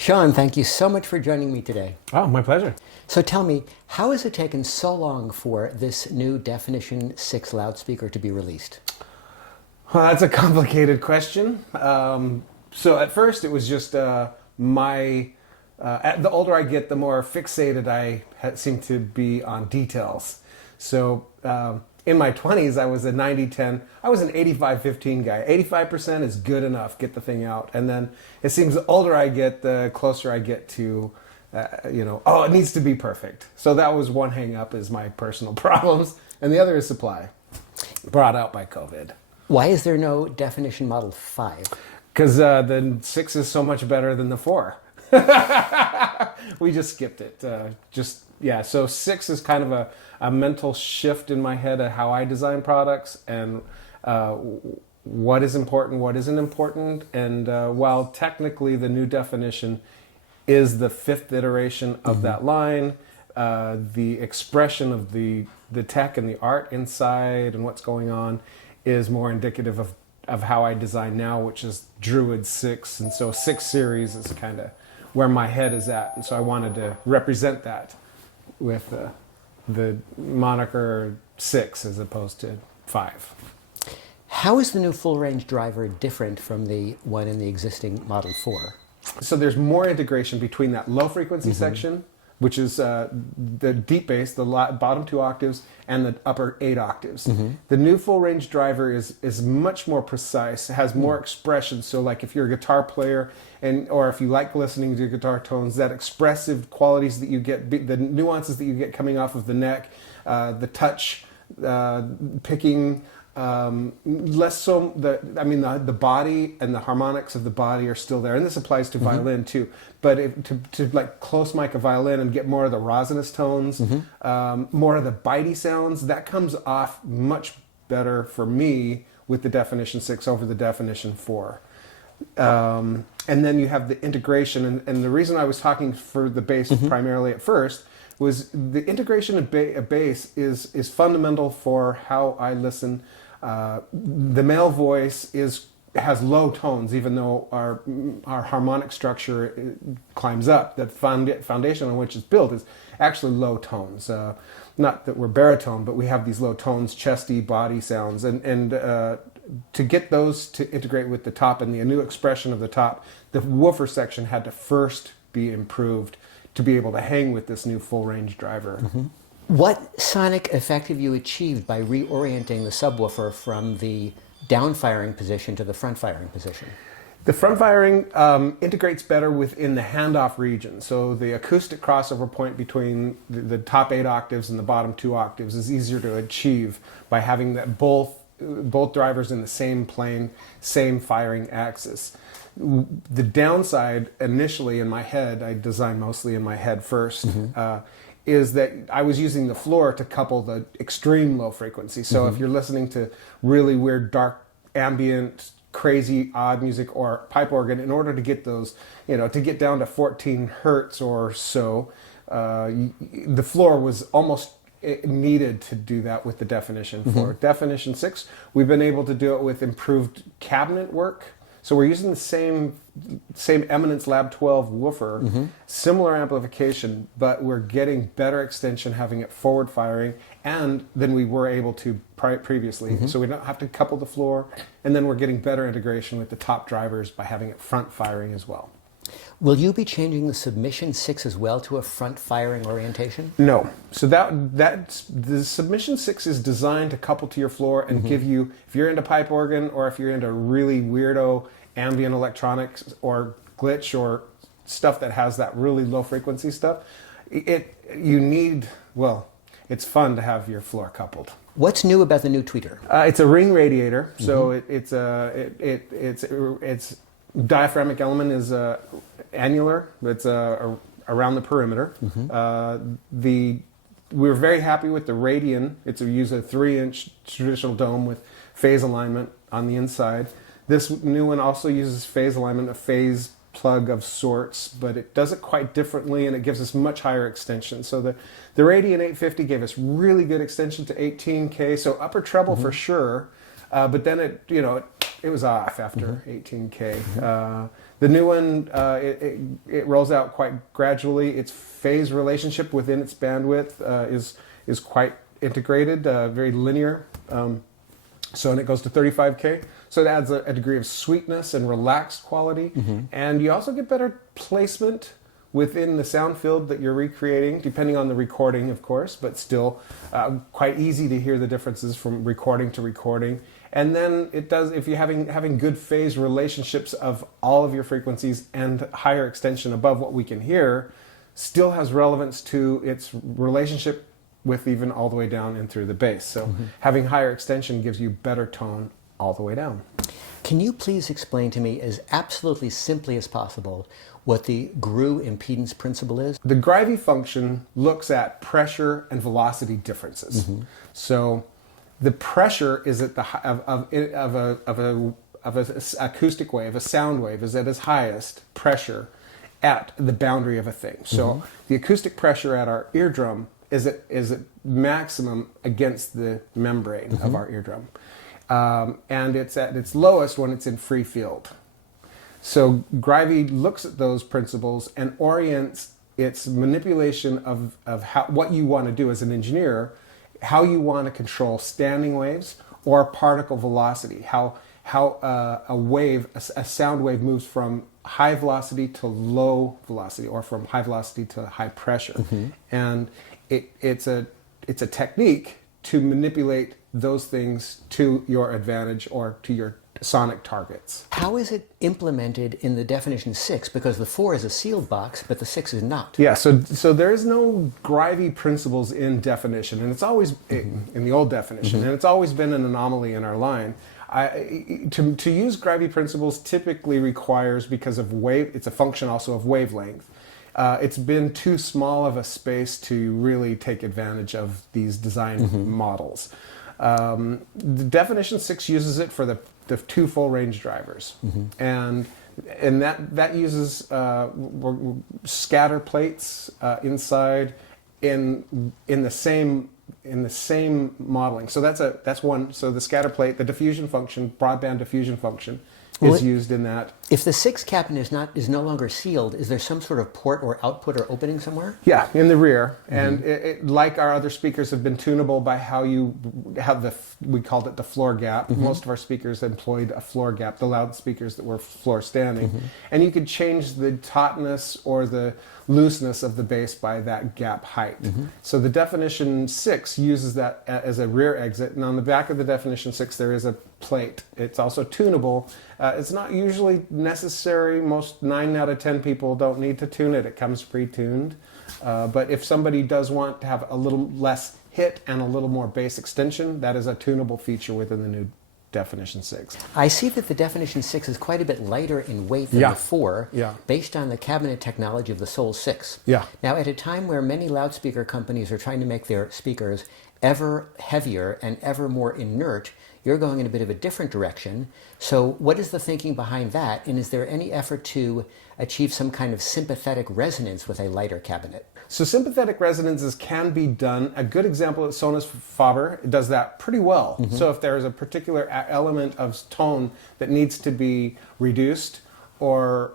Sean, thank you so much for joining me today. Oh, my pleasure. So tell me, how has it taken so long for this new Definition 6 loudspeaker to be released? Well, that's a complicated question. So at first it was just the older I get, the more fixated I seem to be on details. So in my 20s, I was a 90-10. I was an 85-15 guy. 85% is good enough, get the thing out. And then it seems the older I get, the closer I get to, oh, it needs to be perfect. So that was one hang up, is my personal problems. And the other is supply, brought out by COVID. Why is there no Definition Model 5? Because the 6 is so much better than the 4. We just skipped it. So 6 is kind of a mental shift in my head of how I design products and what is important, what isn't important. And while technically the new Definition is the 5th iteration of that line, the expression of the tech and the art inside and what's going on is more indicative of how I design now, which is Druid 6. And so 6 series is kind of where my head is at. And so I wanted to represent that with the moniker 6 as opposed to 5. How is the new full-range driver different from the one in the existing Model 4? So there's more integration between that low frequency section, which is the deep bass, the bottom 2 octaves, and the upper 8 octaves. The new full range driver is much more precise, has more expression. So like if you're a guitar player or if you like listening to guitar tones, that expressive qualities that you get, the nuances that you get coming off of the neck, the touch, picking, less so the body and the harmonics of the body are still there, and this applies to violin too. But to like close mic a violin and get more of the rosinous tones, more of the bitey sounds, that comes off much better for me with the Definition 6 over the Definition 4. And then you have the integration, and the reason I was talking for the bass primarily at first was the integration of bass is fundamental for how I listen. The male voice has low tones, even though our harmonic structure climbs up. The foundation on which it's built is actually low tones. Not that we're baritone, but we have these low tones, chesty body sounds, and to get those to integrate with the top and the new expression of the top, the woofer section had to first be improved to be able to hang with this new full range driver. What sonic effect have you achieved by reorienting the subwoofer from the down firing position to the front firing position? The front firing integrates better within the handoff region. So the acoustic crossover point between the top 8 octaves and the bottom 2 octaves is easier to achieve by having that both drivers in the same plane, same firing axis. The downside initially in my head, I designed mostly in my head first, is that I was using the floor to couple the extreme low frequency. So if you're listening to really weird, dark, ambient, crazy, odd music or pipe organ, in order to get those, to get down to 14 hertz or so, the floor was almost needed to do that with the Definition 4. Definition 6, we've been able to do it with improved cabinet work. So we're using the same Eminence Lab 12 woofer, similar amplification, but we're getting better extension, having it forward firing, and than we were able to previously. So we don't have to couple the floor, and then we're getting better integration with the top drivers by having it front firing as well. Will you be changing the Submission 6 as well to a front firing orientation? No. So the Submission 6 is designed to couple to your floor and give you, if you're into pipe organ or if you're into really weirdo ambient electronics or glitch or stuff that has that really low frequency stuff, it's fun to have your floor coupled. What's new about the new tweeter? It's a ring radiator, so its diaphragmic element is annular. It's around the perimeter. We were very happy with the Radian. It's use a 3-inch traditional dome with phase alignment on the inside. This new one also uses phase alignment, a phase plug of sorts, but it does it quite differently, and it gives us much higher extension. So the Radian 850 gave us really good extension to 18K, so upper treble for sure. But then it it was off after 18K. The new one, it rolls out quite gradually. Its phase relationship within its bandwidth is quite integrated, very linear. And it goes to 35K. So it adds a degree of sweetness and relaxed quality. And you also get better placement within the sound field that you're recreating, depending on the recording, of course, but still quite easy to hear the differences from recording to recording. And then it does, if you're having good phase relationships of all of your frequencies and higher extension above what we can hear, still has relevance to its relationship with even all the way down and through the bass. So having higher extension gives you better tone all the way down. Can you please explain to me as absolutely simply as possible what the GRU impedance principle is? The Grivey function looks at pressure and velocity differences. So the pressure is at the of a acoustic wave, a sound wave, is at its highest pressure at the boundary of a thing. So the acoustic pressure at our eardrum is at maximum against the membrane of our eardrum. And it's at its lowest when it's in free field. So Grivey looks at those principles and orients its manipulation of what you want to do as an engineer, how you want to control standing waves or particle velocity, how a sound wave moves from high velocity to low velocity, or from high velocity to high pressure. And it's a technique to manipulate those things to your advantage or to your sonic targets. How is it implemented in the definition 6? Because the 4 is a sealed box, but the 6 is not. Yeah, so there is no Grivey principles in definition, and it's always in the old definition, and it's always been an anomaly in our line. To use Grivey principles typically requires, because of wave, it's a function also of wavelength. It's been too small of a space to really take advantage of these design models. The definition 6 uses it for the 2 full range drivers, and that uses scatter plates inside in the same modeling. So that's one. So the scatter plate, the diffusion function, broadband diffusion function, is used in that. If the 6 cabinet is no longer sealed, is there some sort of port or output or opening somewhere? Yeah, in the rear, and it, like our other speakers, have been tunable by how you have we called it the floor gap. Most of our speakers employed a floor gap, the loudspeakers that were floor standing, and you could change the tautness or the looseness of the bass by that gap height. So the definition 6 uses that as a rear exit, and on the back of the definition 6 there is a plate. It's also tunable. It's not usually necessary. Most 9 out of 10 people don't need to tune it. It comes pre-tuned. But if somebody does want to have a little less hit and a little more bass extension, that is a tunable feature within the new definition 6. I see that the definition 6 is quite a bit lighter in weight than the 4, based on the cabinet technology of the Soul 6. Now, at a time where many loudspeaker companies are trying to make their speakers ever heavier and ever more inert, you're going in a bit of a different direction. So what is the thinking behind that? And is there any effort to achieve some kind of sympathetic resonance with a lighter cabinet? So sympathetic resonances can be done. A good example is Sonus Faber. It does that pretty well. So if there is a particular element of tone that needs to be reduced or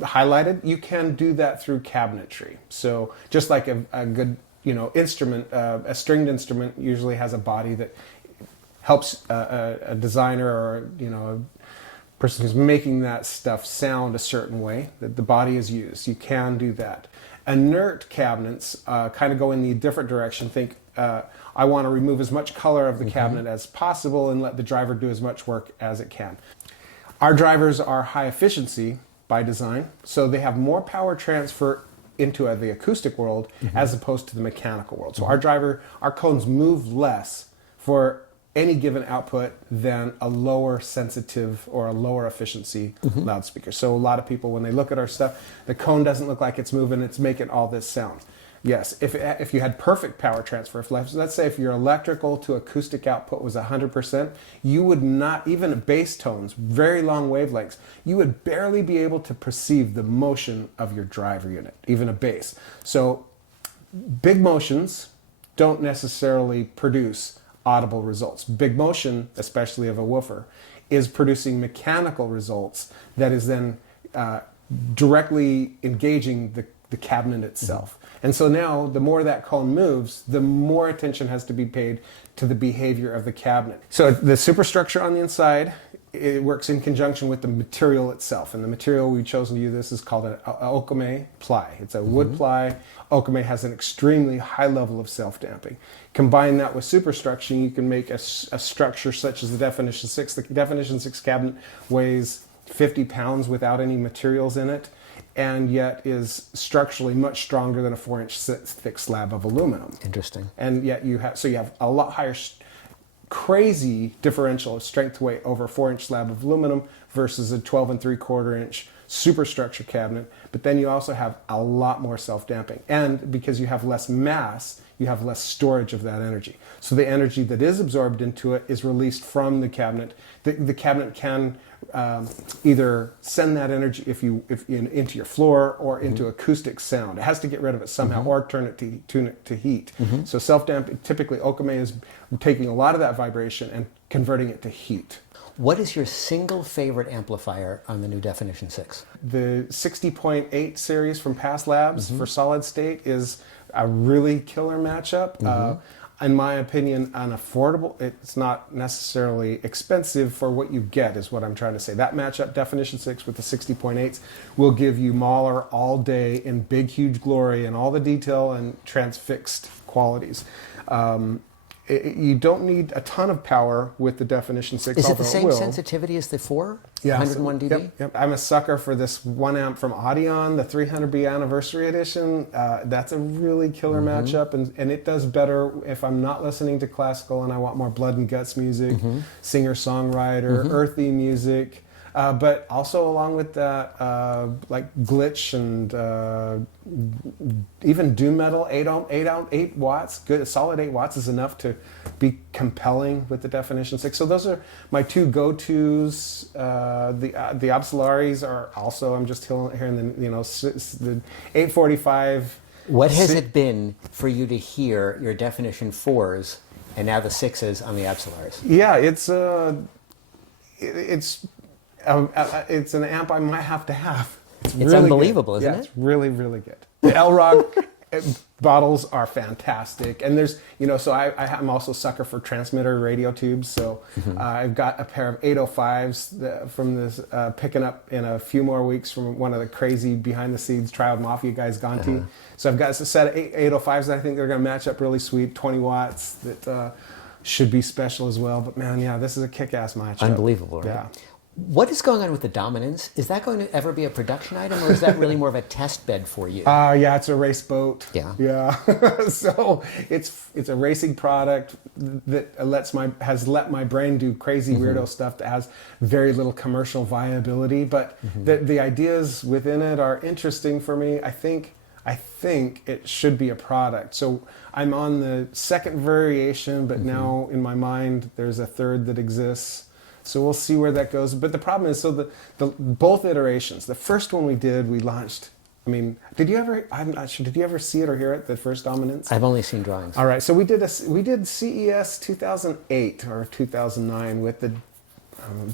highlighted, you can do that through cabinetry. So just like a good instrument, a stringed instrument usually has a body that helps a designer or a person who's making that stuff sound a certain way, that the body is used. You can do that. Inert cabinets kind of go in the different direction. Think, I want to remove as much color of the cabinet as possible and let the driver do as much work as it can. Our drivers are high efficiency by design, so they have more power transfer into the acoustic world as opposed to the mechanical world. So our cones move less for any given output than a lower sensitive or a lower efficiency loudspeaker. So a lot of people, when they look at our stuff, the cone doesn't look like it's moving, it's making all this sound. Yes, if you had perfect power transfer, let's say if your electrical to acoustic output was 100%, you would not, even bass tones, very long wavelengths, you would barely be able to perceive the motion of your driver unit, even a bass. So big motions don't necessarily produce audible results. Big motion, especially of a woofer, is producing mechanical results that is then directly engaging the cabinet itself. And so now, the more that cone moves, the more attention has to be paid to the behavior of the cabinet. So the superstructure on the inside, it works in conjunction with the material itself. And the material we've chosen to use this is called an okame ply. It's a wood ply. Okame has an extremely high level of self-damping. Combine that with superstructure, you can make a structure such as the Definition 6. The Definition 6 cabinet weighs 50 pounds without any materials in it, and yet is structurally much stronger than a 4-inch thick slab of aluminum. Interesting. And yet you have a lot higher, crazy differential of strength to weight over a 4-inch slab of aluminum versus a 12 3/4 inch superstructure cabinet. But then you also have a lot more self-damping, and because you have less mass, you have less storage of that energy. So the energy that is absorbed into it is released from the cabinet. The cabinet can either send that energy into your floor or into acoustic sound. It has to get rid of it somehow, or tune it to heat. So self-damping, typically Okame is taking a lot of that vibration and converting it to heat. What is your single favorite amplifier on the new Definition 6? The 60.8 series from Past Labs for solid state is a really killer matchup. In my opinion, unaffordable. It's not necessarily expensive for what you get, is what I'm trying to say. That matchup, Definition 6 with the 60.8s, will give you Mahler all day in big, huge glory and all the detail and transfixed qualities. You don't need a ton of power with the Definition 6. Is it the same sensitivity as the 4? Yeah, 101 dB? Yep. I'm a sucker for this 1 amp from Audion, the 300B Anniversary Edition. That's a really killer matchup, and it does better if I'm not listening to classical and I want more blood and guts music, singer-songwriter, earthy music. But also along with that, like glitch and even doom metal, 8 watts, good, solid 8 watts is enough to be compelling with the Definition 6. So those are my two go-tos. The Absolaris are also, I'm just hearing the 845. What has it been for you to hear your Definition 4s and now the 6s on the Absolaris? Yeah, it's an amp I might have to have. It's really unbelievable, good. isn't it? It's really, really good. The Elrog bottles are fantastic. And there's, so I'm also a sucker for transmitter radio tubes. So I've got a pair of 805s from this, picking up in a few more weeks from one of the crazy behind-the-scenes Triad Mafia guys, Gonti. So I've got a set of 805s that I think they're going to match up really sweet, 20 watts that should be special as well. But man, yeah, this is a kick-ass matchup. Unbelievable, right? Yeah. What is going on with the Dominance? Is that going to ever be a production item, or is that really more of a test bed for you? Yeah, it's a race boat. Yeah. So it's a racing product that has let my brain do crazy weirdo stuff that has very little commercial viability. But the ideas within it are interesting for me. I think it should be a product. So I'm on the second variation, but now in my mind there's a third that exists. So we'll see where that goes. But the problem is, so the both iterations. The first one we launched. I mean, I'm not sure. Did you ever see it or hear it? The first Dominance. I've only seen drawings. All right. So we did CES 2008 or 2009 with the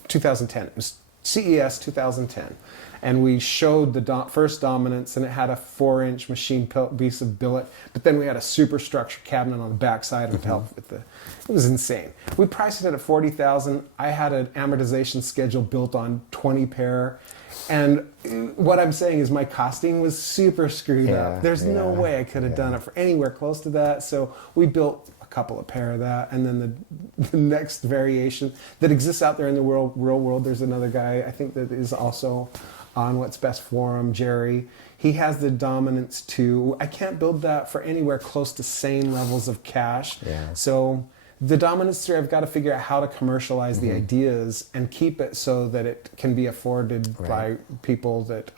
2010. It was CES 2010, and we showed the first Dominance, and it had a 4-inch machine piece of billet. But then we had a superstructure cabinet on the backside to help with the. It was insane. We priced it at $40,000. I had an amortization schedule built on 20 pair. And what I'm saying is my costing was super screwed up. There's no way I could have done it for anywhere close to that. So we built a couple of pair of that. And then the next variation that exists out there in the real world, there's another guy, I think, that is also on What's Best Forum, Jerry. He has the Dominance 2. I can't build that for anywhere close to sane levels of cash. Yeah. So the Dominance 3, I've got to figure out how to commercialize the ideas and keep it so that it can be afforded by people that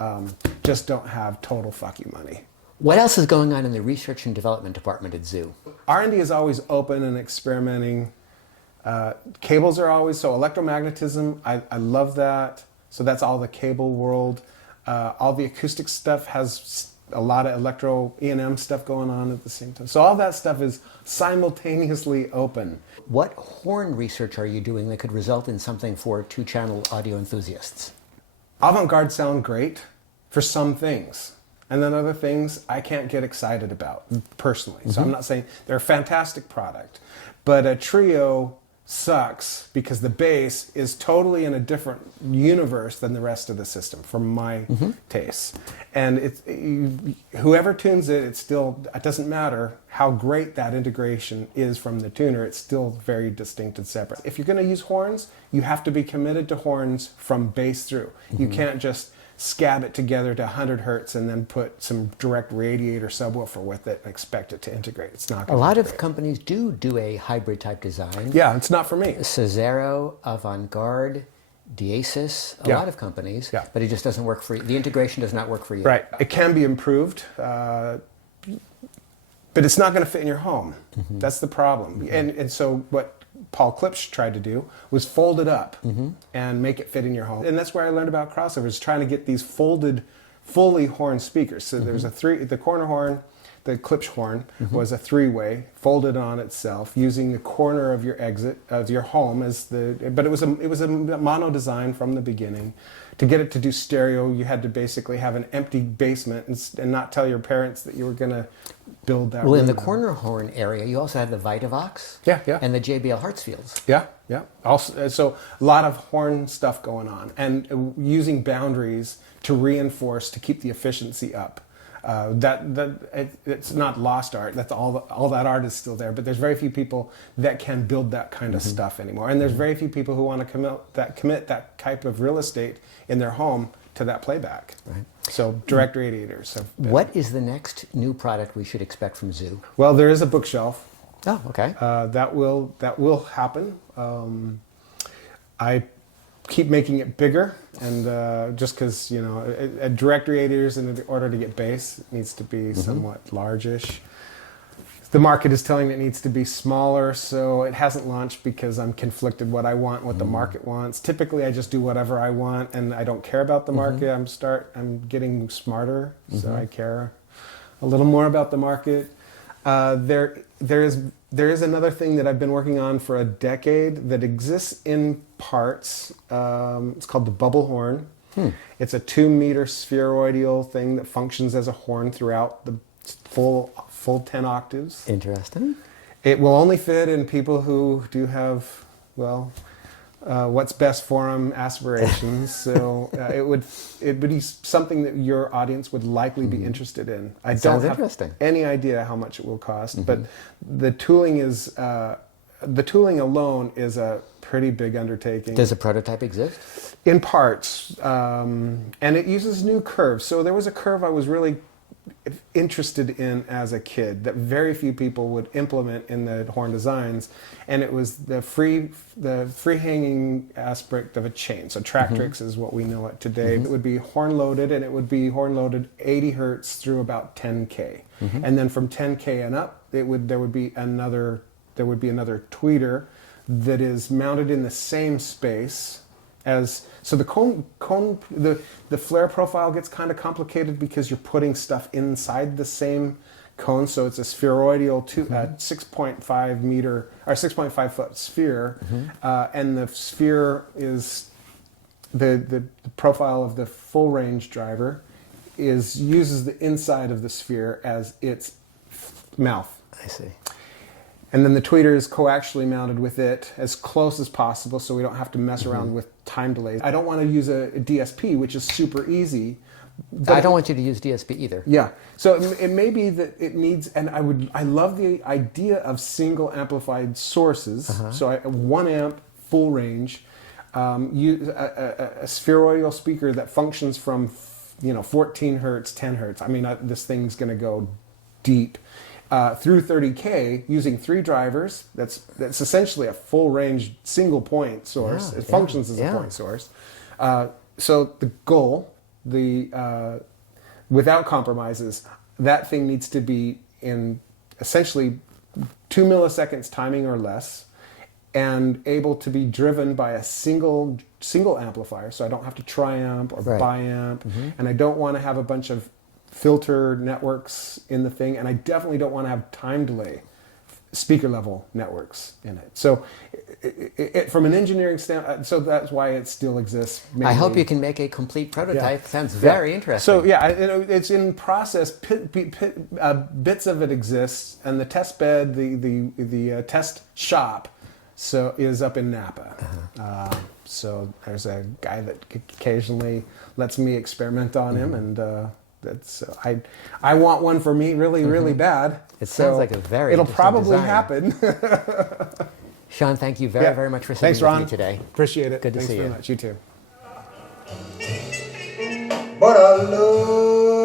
just don't have total fuck you money. What else is going on in the research and development department at Zoo? R&D is always open and experimenting. Cables are always, so electromagnetism, I love that. So that's all the cable world. All the acoustic stuff has a lot of electro E&M stuff going on at the same time. So all that stuff is simultaneously open. What horn research are you doing that could result in something for two-channel audio enthusiasts? Avant-garde sound great for some things. And then other things I can't get excited about personally. So I'm not saying they're a fantastic product. But a trio sucks because the bass is totally in a different universe than the rest of the system for my tastes. And whoever tunes it, it doesn't matter how great that integration is from the tuner, it's still very distinct and separate. If you're going to use horns, you have to be committed to horns from bass through. You can't just scab it together to 100 hertz and then put some direct radiator subwoofer with it and expect it to integrate. It's not going to. A lot of companies do a hybrid type design. Yeah, it's not for me. Cesaro, Avant-Garde, Diesis, a lot of companies, but it just doesn't work for you. The integration does not work for you. Right. It can be improved, but it's not going to fit in your home. That's the problem. And so what Paul Klipsch tried to do was fold it up and make it fit in your home. And that's where I learned about crossovers, trying to get these folded, fully horn speakers. So there's the corner horn, the Klipsch horn was a three-way, folded on itself, using the corner of your exit, of your home but it was a mono design from the beginning. To get it to do stereo, you had to basically have an empty basement and not tell your parents that you were going to build that. Well, in the corner horn area, you also had the Vitavox and the JBL Hartsfields. Yeah. Also, so a lot of horn stuff going on and using boundaries to reinforce, to keep the efficiency up. It's not lost art. That's all that art is still there. But there's very few people that can build that kind of stuff anymore. And there's very few people who want to commit that type of real estate in their home to that playback. Right. So direct radiators. What is the next new product we should expect from Zoo? Well, there is a bookshelf. Oh, okay. That will happen. I keep making it bigger, and just because a direct radiators, in order to get bass, it needs to be somewhat largish. The market is telling me it needs to be smaller, so it hasn't launched because I'm conflicted what I want, what the market wants. Typically, I just do whatever I want, and I don't care about the market. I'm getting smarter, so I care a little more about the market. There is another thing that I've been working on for a decade that exists in parts. It's called the bubble horn. It's a 2-meter spheroidal thing that functions as a horn throughout the full 10 octaves. Interesting. It will only fit in people who do have, what's best for them aspirations. So it would be something that your audience would likely be interested in. I don't have any idea how much it will cost, but the tooling alone is a pretty big undertaking. Does a prototype exist? In parts, and it uses new curves. So there was a curve I was really interested in as a kid that very few people would implement in the horn designs, and it was the free hanging aspect of a chain. So Tractrix is what we know it today. It would be horn loaded, and it would be horn loaded 80 hertz through about 10K, and then from 10K and up, there would be another tweeter that is mounted in the same space as. So the flare profile gets kind of complicated because you're putting stuff inside the same cone. So it's a spheroidal 6.5 meter or 6.5 foot sphere, and the sphere is the profile of the full range driver uses the inside of the sphere as its mouth. I see. And then the tweeter is coaxially mounted with it as close as possible, so we don't have to mess around with time delays. I don't want to use a DSP, which is super easy. I don't want you to use DSP either. Yeah. So it may be that it needs, and I love the idea of single amplified sources. So 1 amp, full range, use a spheroidal speaker that functions from 14 hertz, 10 hertz. I mean, this thing's going to go deep. Through 30K using 3 drivers. That's essentially a full range single point source. It functions as a point source. So the goal, without compromises, that thing needs to be in essentially 2 milliseconds timing or less, and able to be driven by a single amplifier. So I don't have to tri-amp or bi-amp, and I don't want to have a bunch of filter networks in the thing, and I definitely don't want to have time delay speaker level networks in it. So from an engineering standpoint, so that's why it still exists. Mainly. I hope you can make a complete prototype. Yeah. Sounds very interesting. So yeah, it's in process. Bits of it exist, and the test bed, the test shop, is up in Napa. Uh-huh. So there's a guy that occasionally lets me experiment on him, and I want one for me really bad. It sounds like a very it'll probably design. Happen. Sean, thank you very much for sitting with me today. Appreciate it. Good to see you. Thanks very much. You too. But I love